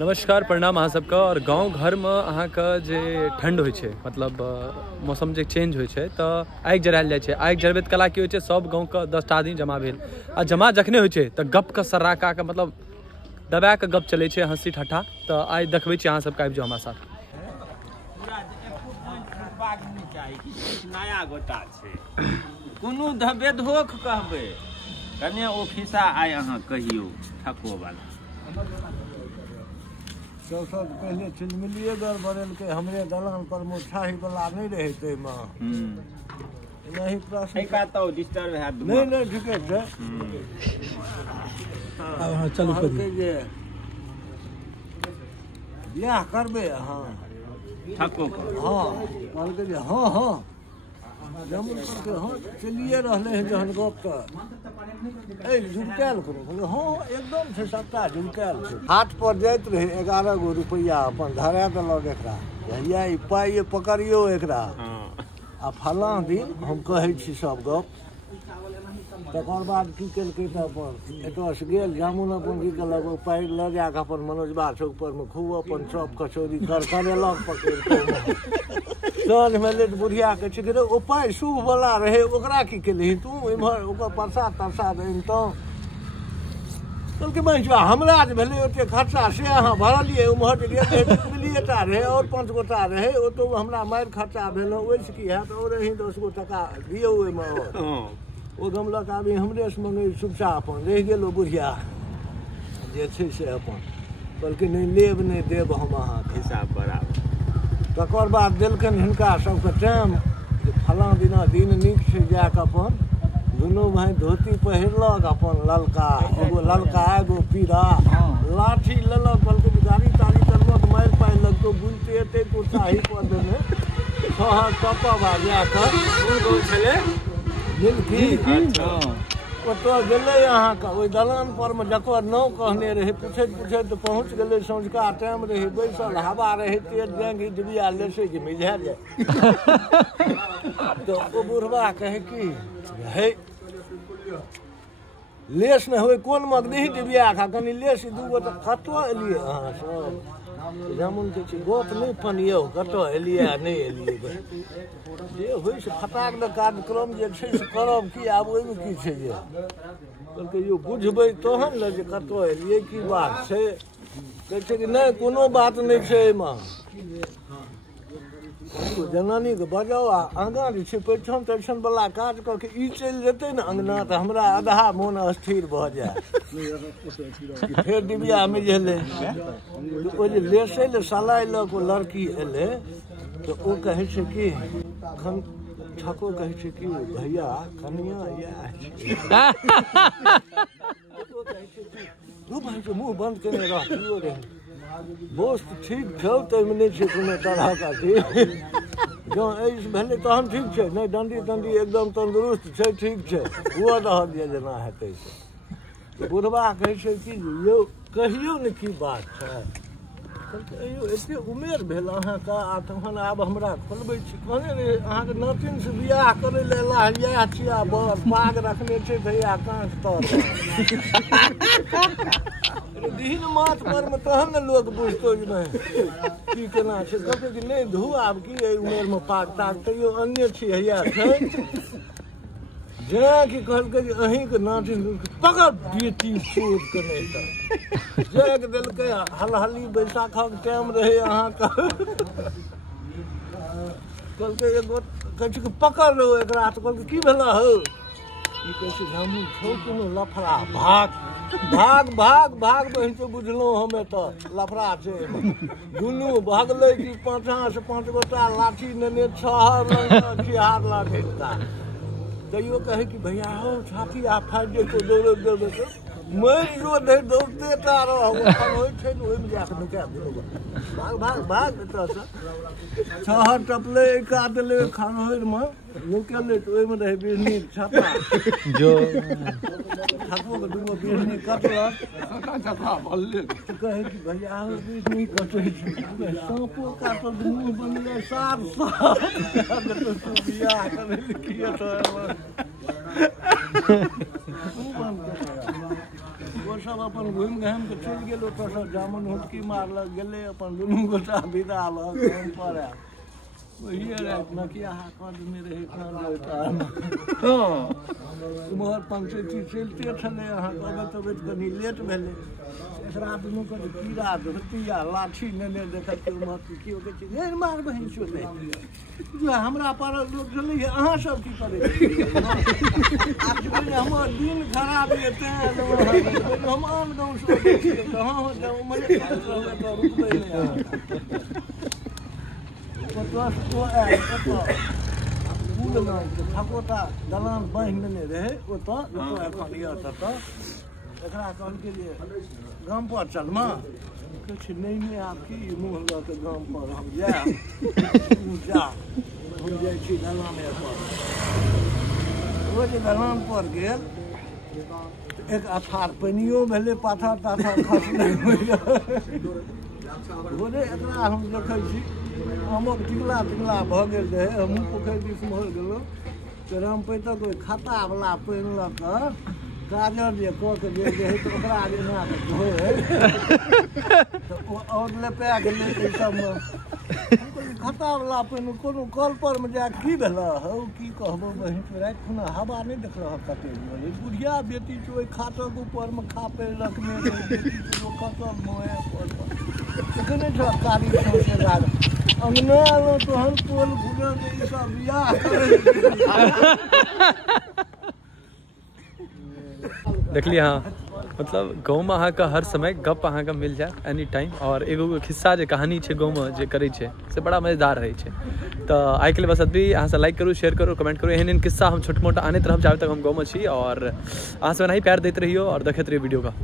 नमस्कार प्रणाम अहाँ सबके। और गाँव घर में अहाँ के जे ठंड होइ छै, मतलब मौसम जे चेंज होइ छै तऽ आगि जरायल जाइ छै। आगि जरबैत कला की होइ छै, सब गाँव के 10टा आदमी जमा भेल आ जमा जखने होइ छै तऽ गप के सर्राका के मतलब दबा के गप चलै छै, हंसी ठट्ठा। तऽ आइ देखबै छी अहाँ सबके, आबि जाउ हमरा साथ। नया गोटा छै कोनो धबेधोख कहबै कने ओ खिस्सा आइ अहाँ कहियौ ठको वाला। सबसँ पहिले चिलमिलिए गड़बड़ेलकै हमरे दलान पर मुठाही वाला नहीं रहे ते में नहीं प्रश्न एका तो डिस्टर्ब है नहीं ठीके छै। अब हाँ चलू करिए। जे बियाह करबे हाँ ठको हाँ कहलकै जे हाँ हाँ जमुन करके हाँ चलिए रहले हैं जहन गप तऽ जुड़कायल करो हाँ एकदम से सबटा जुड़कायल छै। हाट पर जाइत रहे 11 गो रुपैया अपन धरा देलक एकरा, भैया ई पाइ पकड़ियो एकरा आ फलां दिन हम कहै छी सब गप। तकर बाद की केलकै तऽ अपन एतऽसँ गेल जामुन अपन की केलक ओ पाइ लऽ जाकऽ अपन मनोजबा चौक पर में खूब अपन चॉप कचौड़ी करेलक पकड़ि साँझमे लेट बुढ़िया के छै ओ पाइ शुभ वाला रहे ओकरा की केलही तू इम्हर ओकर प्रसाद तरसाद अनितौ कहलकै बंचवा हमरा जे भेलै ओते खर्चा से अहाँ भरलियै उम्हर जे मिलिएटा रहे और 5 गोटा रहे ओ तो हमरा मारि खर्चा भेल ओहिसँ की हैत और अहीं 10 गो टका दियौ ओहिमे ओ गमलक आबी हमरे से मंगै चुपचाप अपन रहि गेल ओ बुढ़िया जे छै से अपन कहलकै नहि लेब नहि देब हम अहाँके हिसाब बराबर। तकर बाद देलखिन हिनका सबके टाइम जे फलाँ दिना दिन नीक छै जाकऽ अपन दुनू भाइ धोती पहिरलक अपन ललका एगो पीरा लाठी लेलक कहलकै गाड़ी ताड़ी करलक मारि पाइ लगतौ बुलते एते को चाही पर देने शहर टपब आ जाकऽ छलै मिलकी ओतऽ गेलै अहाँके ओहि दलान पर में जकर नाव कहने रहे पूछैत पहुँच गेलै सँझुका टाइम रहे बैसल हवा रहे तेज जाएंगे डिबिया लेसे कि मिझा जाए तो ओ बुढ़वा कहे कि हे लेस में हुए कोन मगनी डिबिया खा कनी लेस 2 गो तऽ कतऽ एलियै अहाँ सब जामुन के छी गप नहीं पनियौ कतऽ एलियै आ नहीं एलियै जे होइ से फटाक द कार्यक्रम जे छै से करब की आब ओहिमे की छै जे कहलकै यौ बुझबै तहन ने जे कतऽ एलियै की बात छै कहै छै कि नहि कोनो बात नहि छै एहिमे जनानी के बजाओ आ आगाँ जे छै परिछन तरिछन वाला काज कऽ के ई चलि जेतै ने अंगना तऽ हमरा आधा मोन अस्थिर भऽ जाय फेर डिबिया में जेलै ओ जे लेसै ले सलाइ लऽ कऽ लड़की एलै तऽ ओ कहै छै कि ठको कहै छै कि भैया कनिया इएह छै मुँह बंद केने रहतियो रहे दोस्त ठीक छौ ताहिमे नहि छै कोनो तरहके अथी जँ एहि भेलै तहन ठीक छै नहि डंडी एकदम तंदुरुस्त छै ठीक छै हुअ रहल जे जेना हेतै से बुढ़बा कहै छै कि यौ कहियौ ने की बात छै कहलकै एते उमेर भेल अहाँके आ तहन आब हमरा खोलबै छी कहने रहे अहाँके नातिन से बियाह करै लए एला इएह छियै बड़ पाग रखने छै भैया काँच तर दिन माथ पर में तहन ने लोग बुझतौ जे नहीं की केना छै कहते कि नहीं धू आब की एहि उमेर में पाग ताग तैयो अन्य छी हैया छै जेना कि कहलकै जे अहींके नातिन पकड़ बेटी शोध के नहीं तऽ जाग देलकै हलहली बैसाखक टाइम रहे अहाँके कहलकै एगो कहै छै कि पकड़ लो एकरा तऽ कहलकै की भेला हौ ई कहै छै जामुन छौ कोनो लफड़ा भाग बहिन से बुझलहुँ हमे तऽ लफड़ा छै दुनू भागलै कि 5 से 5 गोटा लाठी नेने छहर खिहार लाठी तैयो कहे कि भैया हो छाती आ फाटि जेतौ दौड़े मरि जो नहीं दौड़ते टा रह होइ छै ने ओहिमे जाकऽ नुका देलौ भाग एतऽसँ छहर टपलै काट देलै खनहरिमे नुकेलै तऽ ओहिमे रहै बिढ़नी छापा जो ठाकुरके 2 गो बिढ़नी कटलक कहे कि भैया हो बिढ़नी कटै छै साँपो काटल दुनू बनलै साफ बियाह करै लए की एतऽ सब अपन घुमि घामि के चलि गेल ओतऽ सँ जामुन हुटकी मारलक गेलै अपन दुनू गोटा विदा भऽ घर पर आयल वही राति नकिया कऽ देने रहै कान उम्हर पंचायती चलिते छलै अहाँके अबैत अबैत कनि लेट भेलै एकरा दुनू के कीड़ा धोती आ लाठी नेने देखत उम्हर की कहै छै नहि मार बहिन चोटे हमरा पर लोक चलै अहाँ सब की करै हमर दिन खराब ये तेँ हम आन गाँव से कहाँ हो जाओ मने रुकबै नहि ठकोटा दलान बांधि लेने रहे ओतऽ एखन यऽ ततऽ एकरा कहलकै जे गाम पर चलमा कहै छै नहि आब की मुँह लऽ के गाम पर हम जायब तू जा हम जाइ छी दलाने पर ओ जे दलान पर गेल एक अथार पानियो भेलै पाथर ताथर खसलै बोले एकरा हम देखै छी आमक टिकला भऽ गेल रहै हमहूँ पोखरि दिस मोहर गेलहुँ तऽ रामपैतक ओहि खातावला पानि लऽ कऽ गाजर जे कऽ के जे रहै तऽ ओकरा जे एना कऽ धोए तऽ ओ आओर लेपा गेलै एहि सबमे खातावला पानि कोनो कल परमे जाकऽ की भेलै हौ की कहबौ बहिन राति खुना हवा नहि देख रहल कतेक भेलै बुढ़िया बेटी छै ओहि खाटक ऊपरमे खापे रखने रहै बेटी छै ओ खसल मोहे पर कहने छ कारी सौंसे राज अंगना आलो तहन टोल घुरल ई सब बियाह देखलिए हाँ मतलब गाँव में अहाँ हर समय गप अहाँ मिल जाए एनी टाइम और एगो खिस्सा जे कहानी है गाँव में जे करे से बड़ा मजेदार रहे तो आई के लिए बस अभी अहाँ लाइक करूँ शेयर करूँ कमेंट करूँ एहन किस्सा हम छोट मोटा आने तरफ जाबे तक हम गाँव में छी और अहाँ सब नहीं प्यार देते रहियो और देखते रहिए वीडियो का।